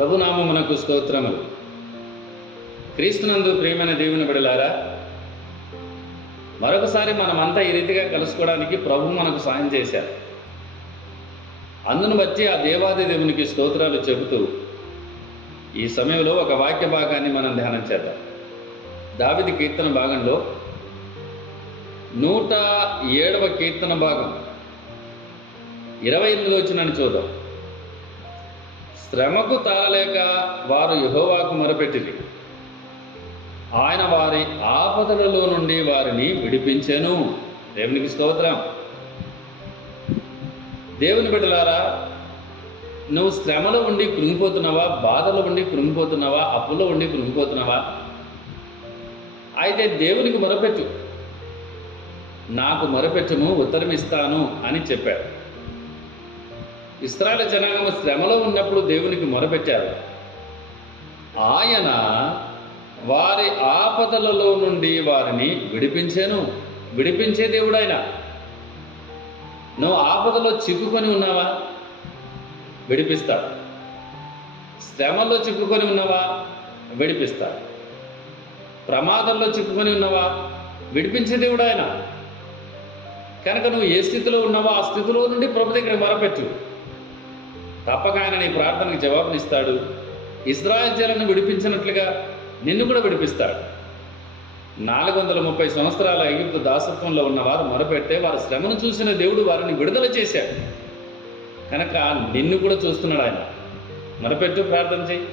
ప్రభునామమునకు స్తోత్రములు. క్రీస్తునందు ప్రియమైన దేవుని బిడ్డలారా, మరొకసారి మనమంతా ఈ రీతిగా కలుసుకోవడానికి ప్రభు మనకు సాయం చేశారు. అందును బట్టి ఆ దేవాది దేవునికి స్తోత్రాలు చెబుతూ ఈ సమయంలో ఒక వాక్య భాగాన్ని మనం ధ్యానం చేద్దాం. దావీదు కీర్తన భాగంలో 107వ కీర్తన భాగం 28వ వచనాన్ని చూద్దాం. శ్రమకు తాళలేక వారు యెహోవాకు మొరపెట్టిరి, ఆయన వారి ఆపదలలో నుండి వారిని విడిపించెను. దేవునికి స్తోత్రం. దేవుని బిడ్డలారా, నువ్వు శ్రమలో ఉండి కృంగిపోతున్నావా? బాధలో ఉండి కృంగిపోతున్నావా? అప్పులో ఉండి కృంగిపోతున్నావా? అయితే దేవునికి మొరపెట్టు. నాకు మొరపెట్టుము, ఉత్తరం ఇస్తాను అని చెప్పాడు. ఇశ్రాయేలు జనాంగము శ్రమలో ఉన్నప్పుడు దేవునికి మొరపెట్టారు. ఆయన వారి ఆపదలలో నుండి వారిని విడిపించెను. విడిపించే దేవుడు ఆయన. నువ్వు ఆపదలో చిక్కుకొని ఉన్నావా? విడిపిస్తాడు. శ్రమలో చిక్కుకొని ఉన్నావా? విడిపిస్తాడు. ప్రమాదంలో చిక్కుకొని ఉన్నావా? విడిపించే దేవుడు ఆయన. కనుక నువ్వు ఏ స్థితిలో ఉన్నావో ఆ స్థితిలో నుండి ప్రభు దగ్గర మొరపెట్టు. తప్పక ఆయన నీ ప్రార్థనకు జవాబునిస్తాడు. ఇశ్రాయేలు జనాలను విడిపించినట్లుగా నిన్ను కూడా విడిపిస్తాడు. 430 సంవత్సరాల ఐగుప్తు దాసత్వంలో ఉన్న వారు మొరపెడితే వారి శ్రమను చూసిన దేవుడు వారిని విడుదల చేశాడు. కనుక నిన్ను కూడా చూస్తున్నాడు ఆయన. మొరపెట్టు, ప్రార్థన చేయి.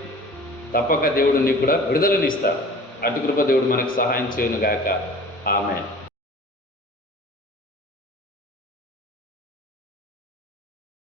తప్పక దేవుడు నీకు కూడా విడుదలనిస్తాడు. అటు కృప దేవుడు మనకు సహాయం చేయనుగాక. ఆమేన్.